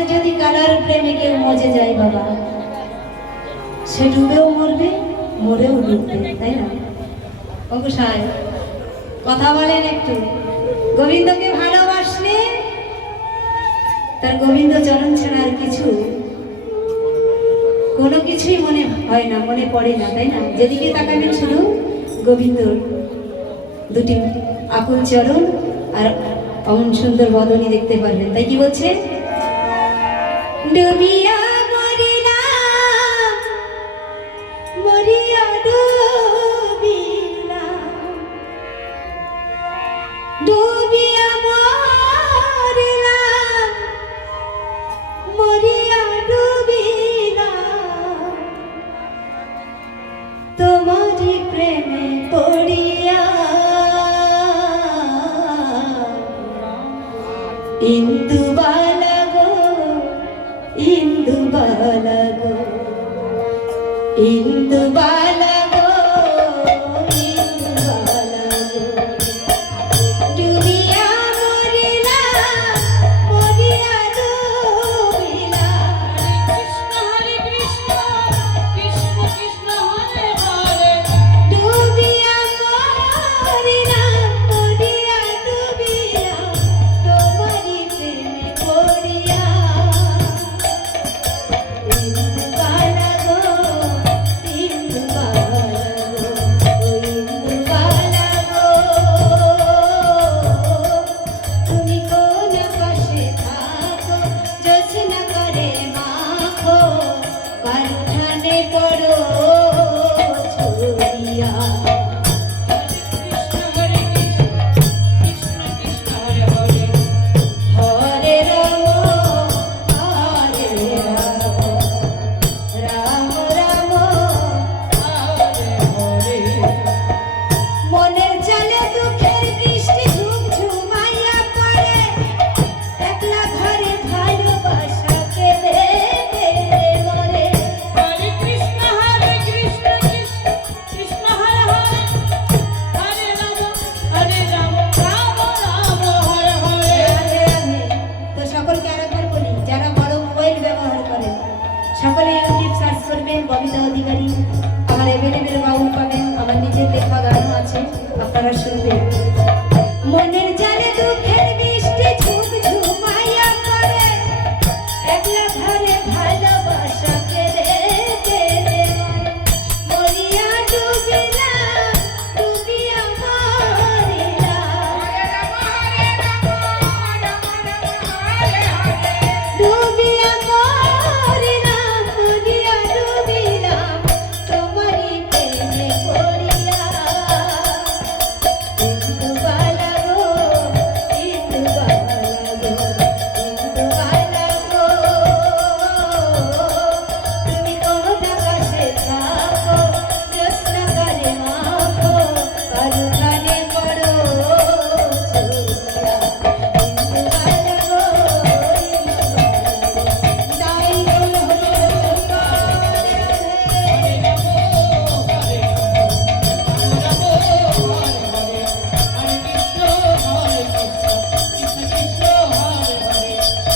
একবার যদি কালার প্রেমে কেউ মজে যায় বাবা, সে ডুবেও মরবে, মরেও ডুববে, তাই না? অবশ্যই কথা বলেন একটু। গোবিন্দকে ভালোবাসলে তার গোবিন্দ চরণ ছাড়া আর কিছু, কোনো কিছুই মনে হয় না, মনে পড়ে না, তাই না? যেদিকে তাকাবেন শুধু গোবিন্দর দুটি আকুল চরণ আর অমন সুন্দর বদনী দেখতে পারবেন। তাই কি বলছে? ডুবিয়া মরিলাম, মরিয়া ডুবিলাম, ডুবিয়া মরিলাম, মরিয়া ডুবিলাম, তোমারি প্রেমে পড়িয়া ইন্দুবালা গো, ইন্দুবালা গো, ইন্দুবালা।